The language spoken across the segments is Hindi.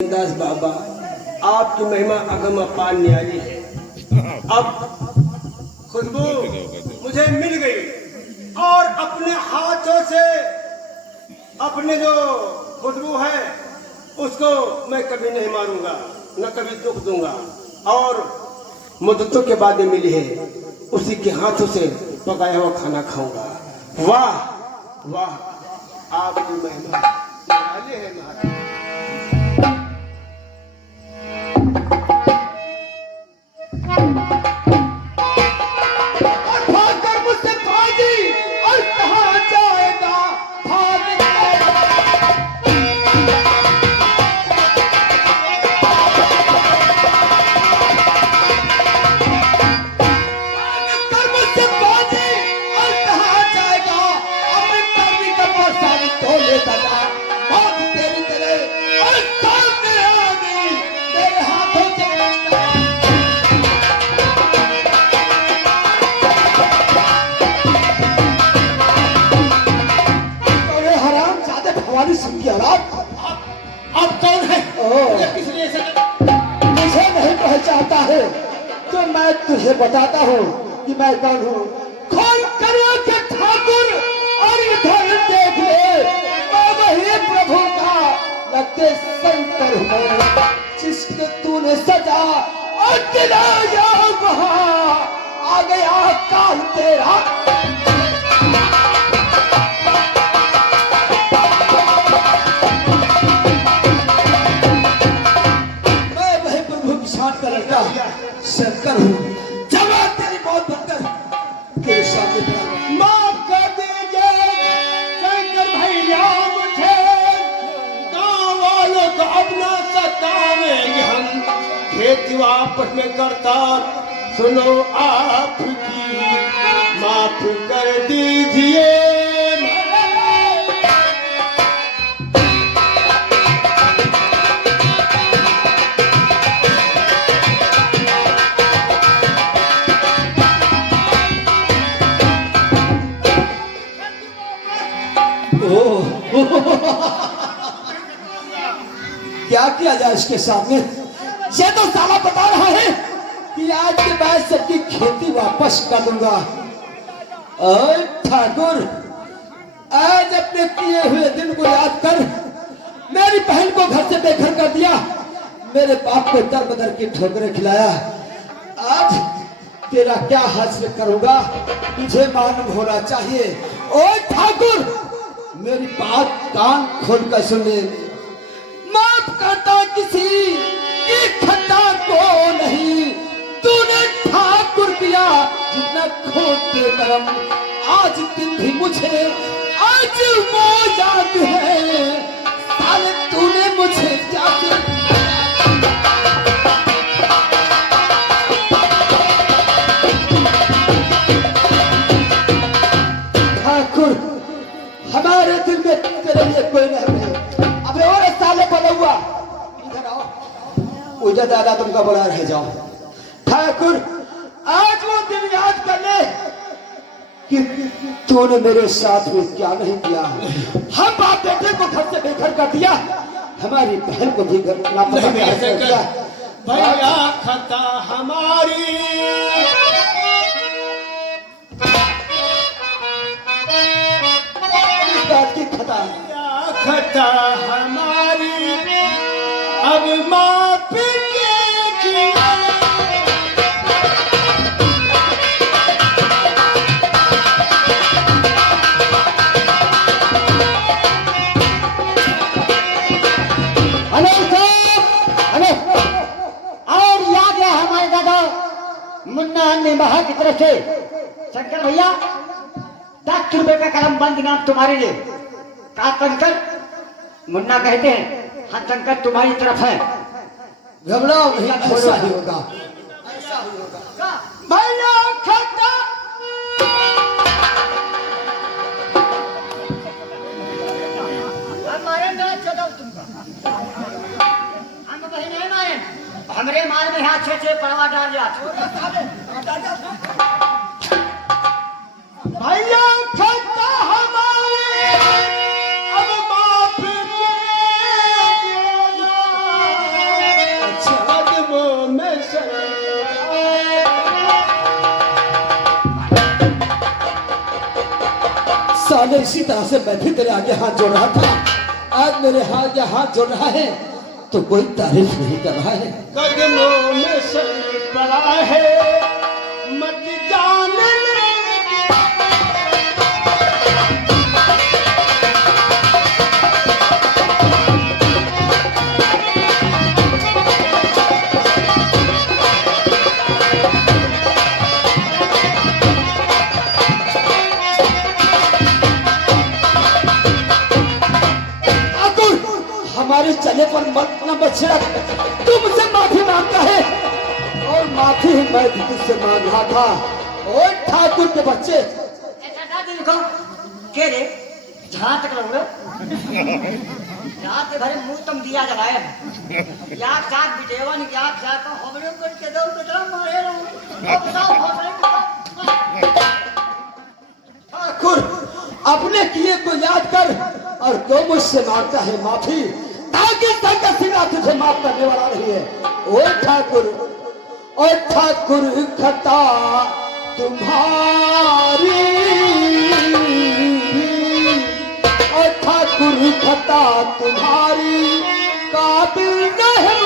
दास बाबा, आपकी महिमा अगम अपार न्यारी है। अब खुशबू मुझे मिल गई और अपने हाथों से अपने जो खुशबू है उसको मैं कभी नहीं मारूंगा, न कभी दुख दूंगा। और मुद्दतों के बाद मिली है, उसी के हाथों से पकाया हुआ खाना खाऊंगा। वाह वाह, आपकी महिमा निराली है महाराज। आप कौन है? किसने मुझे नहीं पहचानता है तो मैं तुझे बताता हूँ कि मैं कौन हूँ। खोल करो के ठाकुर और इधर देख ले, मैं वही प्रभु का लगते शंकर हूँ जिसने तूने सजा और दिलाया वहाँ आ गया काल तेरा। शंकर हूँ, जवाब तेरी मौत बनकर तेरे सामने खड़ा। माफ कर दीजिए शंकर भैया, मुझे गाँव वालों को अपना सतावेंगे हम, खेती वापस में करता सुनो आपकी, माफ कर दीजिए। क्या किया जाए इसके सामने? ये तो साला बता रहा है कि आज के बाद सबकी खेती वापस कर दूंगा। ओए ठाकुर, आज अपने किए हुए दिन को याद कर। मेरी बहन को घर से बेघर कर दिया, मेरे बाप को दर बदर की ठोकरें खिलाया। आज तेरा क्या हासिल करूंगा, तुझे मालूम होना चाहिए। ओए ठाकुर, मेरी बात कान खोल कर सुन ले। माफ करता किसी की खता को नहीं, तूने ठाकुर दिया जितना खोटे करम। आज दिन भी मुझे आज वो याद है, साले तूने मुझे क्या दिया। ठाकुर, हमारे दिल में तेरे लिए कोई नहीं है। अबे और साले बना हुआ, इधर आओ, उधर दादा तुमका बड़ा रह जाओ। ठाकुर, आज वो दिन याद कर ले कि तूने मेरे साथ में क्या नहीं किया। हम बाप बेटे को घर से बेघर कर दिया, हमारी बहन को भी घर लापता कर दिया। भैया खता हमारी, की खता हमारी, अब माफ कीजिए। हेलो हेलो, और याद है हमारे दादा मुन्ना निमहा की तरफ से शंकर भैया 10 रुपए का कलम बंद नाम तुम्हारे लिए। का शंकर? मुन्ना कहते हैं हाँ शंकर तुम्हारी तरफ है। घबराओ नहीं, ऐसा ही होगा, ऐसा ही होगा। भैया खता हमारे में चलो तुमका, हम कहीं नहीं मारे, हमरे माल में हाथ से पड़वा डाल दिया। भैया खता हमारे, अब माफ कीजिएगा। पहले इसी तरह से मैं भी तेरे आगे हाथ जोड़ रहा था। आज मेरे हाथ जोड़ रहा है तो कोई तारीफ नहीं कर रहा है। कदमों में सर पड़ा है मत जाने हमारे चले पर मत न बछड़ा, तुमसे माफी मांगता है और माफी मैं भी तुझसे मांग रहा था। और ठाकुर के बच्चे देखो के रे जहाँ तक लगो रात भरे मुंह तुम दिया जलाए याद साथ बिटेवन याद साथ हमरे करके दो तो मारे रहो। अब बताओ ठाकुर अपने किए को याद कर और क्यों मुझसे मांगता है माफी, ताकि सिरा तुझे माफ करने वाला नहीं है। ओ ठाकुर खता तुम्हारी, ओ ठाकुर खता तुम्हारी काबिल नहीं है।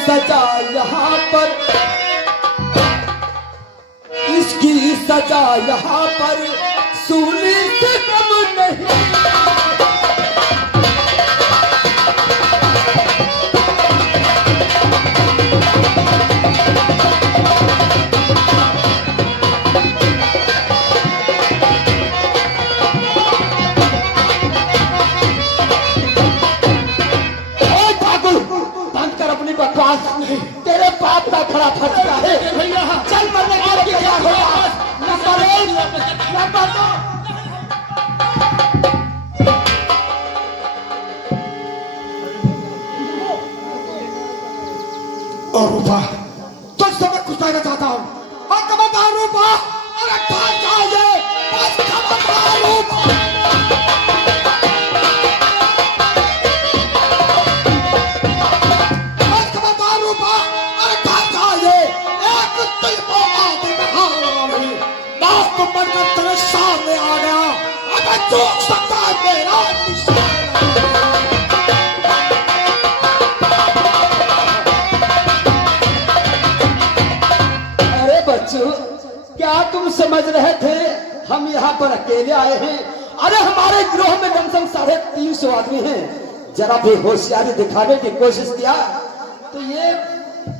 सजा यहाँ पर, इसकी सजा यहाँ पर सूली से कम नहीं। तेरे बाप का खड़ा फंसता है भैया, चल मरने के लिए तैयार हो। नंबर 1 नंबर 2 और रूपा तुझसे मैं कुछ कहना चाहता हूँ। और खबरदार रूपा, अरे ठाक चाहिए बस खबरदार रूपा। तेरे सामने आ गया, अगर चूक सकता है मेरा अरे बच्चों, क्या तुम समझ रहे थे हम यहाँ पर अकेले आए हैं? अरे हमारे गिरोह में कम से कम 350 आदमी हैं। जरा भी होशियारी दिखाने की कोशिश किया तो ये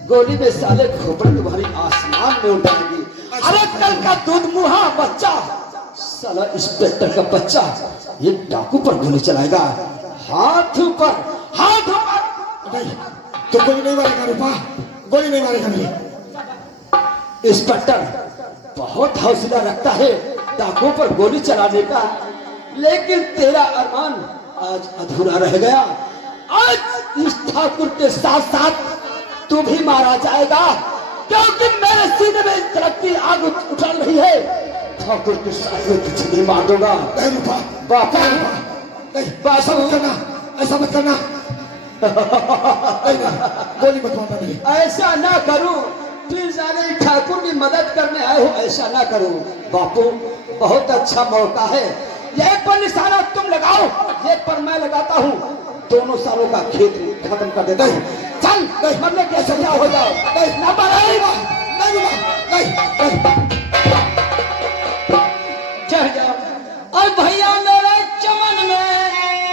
गोली में साले खोपड़ी तुम्हारी आसमान में उठाएगी। अरे कल का दूध मुहा बच्चा, साला इंस्पेक्टर का बच्चा, ये डाकू पर गोली चलाएगा। हाथ ऊपर, हाथ ऊपर। नहीं तो गोली नहीं मारेगा रूपा, गोली नहीं मारेगा मेरी। इंस्पेक्टर बहुत हौसला रखता है डाकुओं पर गोली चलाने का, लेकिन तेरा अरमान आज अधूरा रह गया। आज इस ठाकुर के साथ साथ तू भी मारा जाएगा, क्योंकि मेरे सीने में तरक्की आग उछल रही है। ठाकुर के साथ में तुझे नहीं मार दूंगा। नहीं रूपा, बापू नहीं ऐसा मत करना, ऐसा मत करना। गोली मत मारना मेरी। ऐसा ना करूं, फिर जाने ठाकुर की मदद करने आए हो, ऐसा ना करूं। बापू बहुत अच्छा मौका है, एक पर निशाना तुम लगाओ, एक पर मैं लगाता हूँ, दोनों सालों का खेत खत्म कर देता हूँ। चल मरने के सजा हो जाओ। चढ़ जाओ। और भैया मेरे चमन में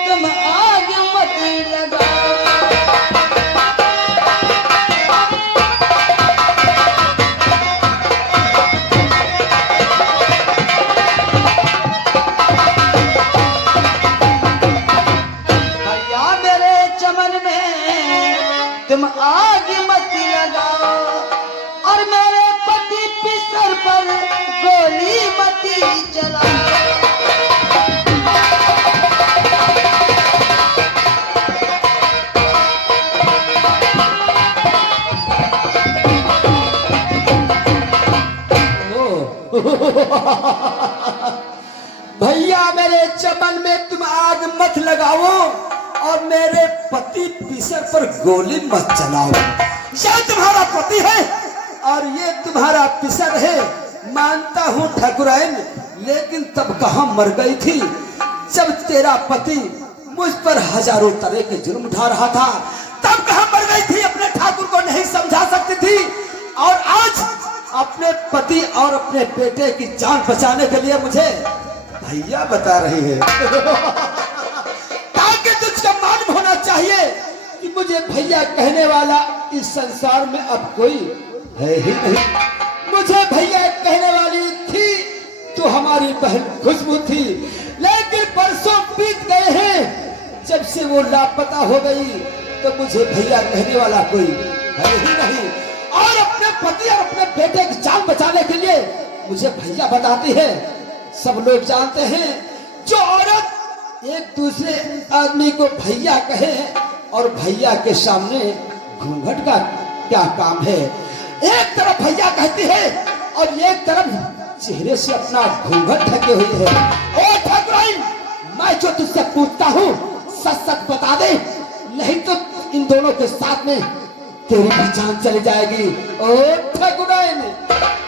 तुम आग मत लगाओ। तुम आग मत लगाओ और मेरे भैया मेरे चमन में तुम आग मत लगाओ और मेरे पति पिसर पर गोली मत चलाओ। यह तुम्हारा पति है और ये तुम्हारा पिसर है, मानता हूँ ठाकुराइन, लेकिन तब कहाँ मर गई थी जब तेरा पति मुझ पर हजारों तरह के जुर्म उठा रहा था। तब कहाँ मर गई थी, अपने ठाकुर को नहीं समझा सकती थी। और आज अपने पति और अपने बेटे की जान बचाने के लिए मुझे भैया बता रही है। ताकि तुझका मालूम होना चाहिए कि मुझे भैया कहने वाला इस संसार में अब कोई है ही नहीं। मुझे भैया कहने वाली थी तो हमारी बहन खुशबू थी, लेकिन बरसों बीत गए हैं जब से वो लापता हो गई, तो मुझे भैया कहने वाला कोई है ही नहीं। और अपने पति और अपने बेटे की जान बचाने के लिए मुझे भैया बताती है। सब लोग जानते हैं जो औरत एक दूसरे आदमी को भैया कहे और भैया के सामने घूंघट का क्या काम है। एक तरफ भैया कहती है और एक तरफ चेहरे से अपना घूंघट ढके हुई है। ओ ठाकुराइन, मैं जो तुझसे पूछता हूँ सच सच बता दे, नहीं तो इन दोनों के साथ में तेरी भी जान चली जाएगी। ओ ठाकुराइन,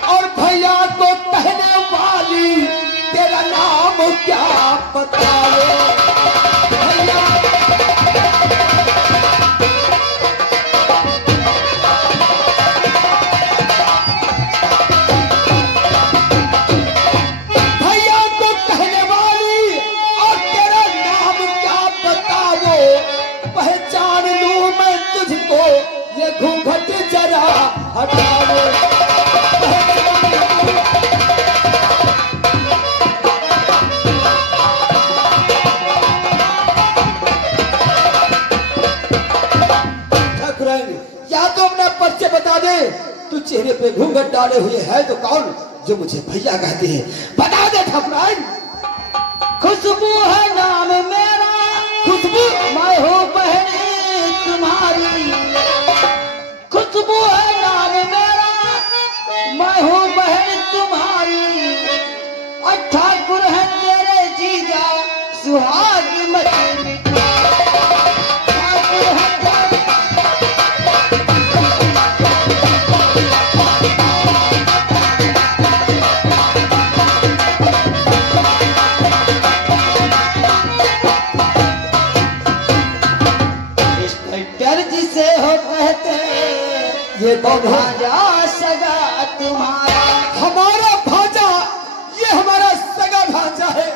और भैया को कहने वाली तेरा नाम क्या बताए भैया। भैया को कहने वाली और तेरा नाम क्या बताओ, पहचान लूं मैं तुझको, ये घूंघट जरा हटाओ। या तो अपना परिचय बता दे, तू चेहरे पे घूंघट डाले हुए है तो कौन जो मुझे भैया कहती है, बता दे ठाकुराइन। खुशबू है नाम मेरा, खुशबू, मैं हूँ बहन तुम्हारी। खुशबू है नाम मेरा, मैं हूँ बहन तुम्हारी। और ठाकुर है तेरे जीजा, सुहाग मत मिटा। ठाकुर है जिसे हो कहते ये कौन है? भांजा सगा तुम्हारा। हमारा भांजा, ये हमारा सगा भांजा है।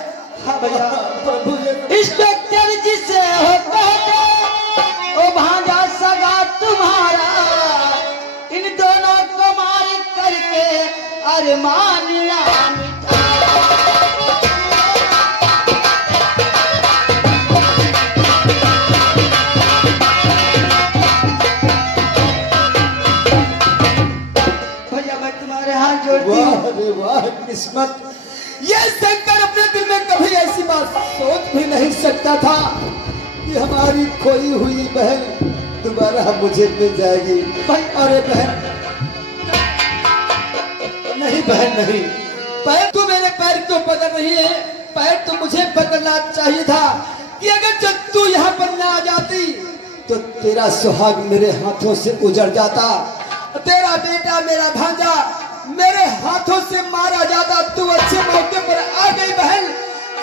हाँ भैया, प्रभु ये इंस्पेक्टर जिसे हो कहते ओ भांजा सगा तुम्हारा। इन दोनों को मार करके अरमान ना मिटा। वाह रे वाह किस्मत। ये शंकर अपने दिल में कभी ऐसी बात सोच भी नहीं सकता था कि हमारी खोई हुई बहन दोबारा मुझे मिल जाएगी। अरे बहन नहीं, बहन नहीं, पैर तो मेरे पैर क्यों पकड़ रही है? पैर तो मुझे पकड़ना चाहिए था कि अगर जब तू यहाँ पर ना आ जाती तो तेरा सुहाग मेरे हाथों से उजड़ जाता, तेरा बेटा मेरा भांजा मेरे हाथों से मारा जाता। तू अच्छे मौके पर आ गई बहन,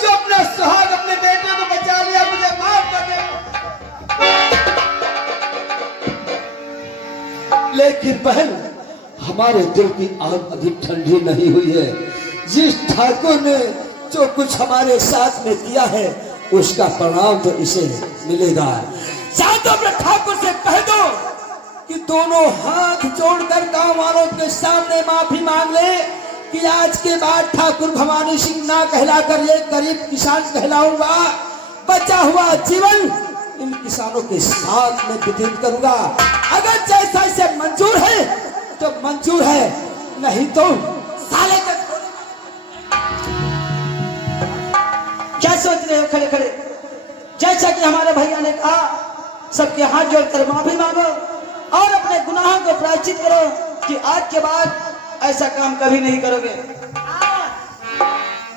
जो अपना सुहाग अपने बेटे को बचा लिया। मुझे माफ कर दे। लेकिन बहन, हमारे दिल की आग अभी ठंडी नहीं हुई है। जिस ठाकुर ने जो कुछ हमारे साथ में किया है उसका परिणाम तो इसे मिलेगा। चाहे तो अपने ठाकुर से कह दो कि दोनों हाथ जोड़कर गांव वालों के सामने माफी मांग ले कि आज के बाद ठाकुर भवानी सिंह ना कहलाकर एक गरीब किसान कहलाऊंगा। बचा हुआ जीवन इन किसानों के साथ में व्यतीत करूंगा। अगर जैसा इसे मंजूर है तो मंजूर है, नहीं तो साले तक। क्या सोच रहे हो खड़े खड़े? जैसा कि हमारे भैया ने कहा, सबके हाथ जोड़कर माफी मांगो और अपने गुनाहों को प्रायश्चित करो कि आज के बाद ऐसा काम कभी नहीं करोगे।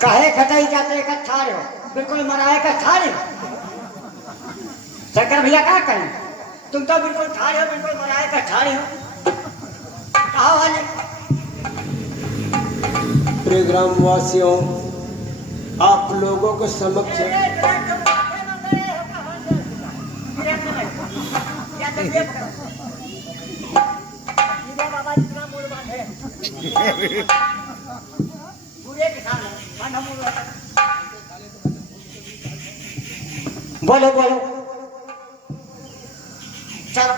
कहे खटाई जाते एक ठाड़े हो बिल्कुल मराए का ठाड़े हो शंकर भैया क्या कहें तुम तो बिल्कुल ठाड़े हो बिल्कुल मराए का ठाड़े हो कहा वाले प्रिय ग्रामवासियों, आप लोगों के समक्ष बोलो बोलो चलो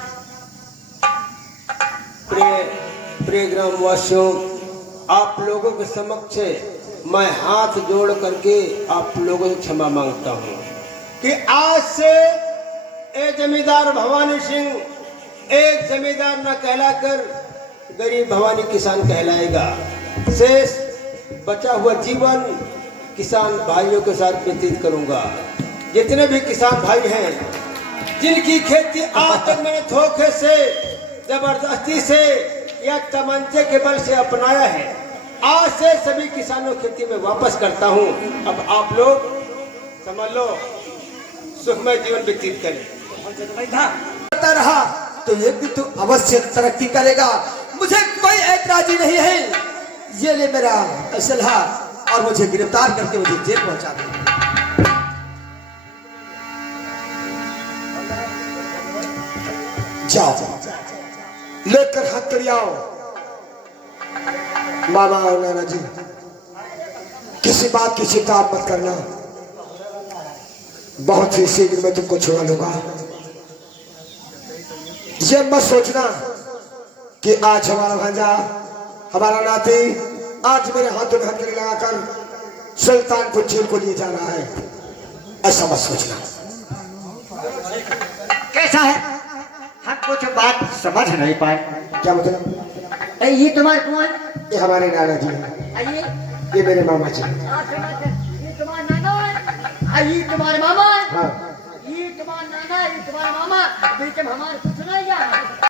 प्रिय ग्रामवासियों, आप लोगों के समक्ष मैं हाथ जोड़ करके आप लोगों से क्षमा मांगता हूँ कि आज से एक जमींदार भवानी सिंह एक जमींदार न कहलाकर गरीब भवानी किसान कहलाएगा। शेष बचा हुआ जीवन किसान भाइयों के साथ व्यतीत करूंगा। जितने भी किसान भाई हैं जिनकी खेती आज तक मैंने धोखे से जबरदस्ती से या तमंचे के बल से अपनाया है, आज से सभी किसानों खेती में वापस करता हूं। अब आप लोग समझ लो, सुखमय जीवन व्यतीत करें। करता रहा तो ये भी तो अवश्य तरक्की करेगा, मुझे कोई ऐतराजी नहीं है। ये ले मेरा असलहा और मुझे गिरफ्तार करके मुझे जेल पहुंचा दे। जाओ लेकर हथकड़ी आओ। मामा और नाना जी, किसी बात की चिंता आप मत करना, बहुत ही शीघ्र मैं तुमको छुड़ा लूंगा। ये मत सोचना कि आज हमारा भांजा हमारा नाती आज मेरे हाथों में हथकड़ी लगाकर सुल्तानपुर जेल को लिए जा रहा है, ऐसा मत सोचना। कैसा है हम कुछ बात समझ नहीं पाए। क्या मतलब? ये तुम्हारे कौन? ये हमारे नाना जी हैं, आइए ये मेरे मामा जी हैं। ये तुम्हारा नाना है, ये तुम्हारे मामा है। हाँ, ये तुम्हारा नाना, ये तुम्हारा मामा, बीच में हमारे कुछ नहीं जाना।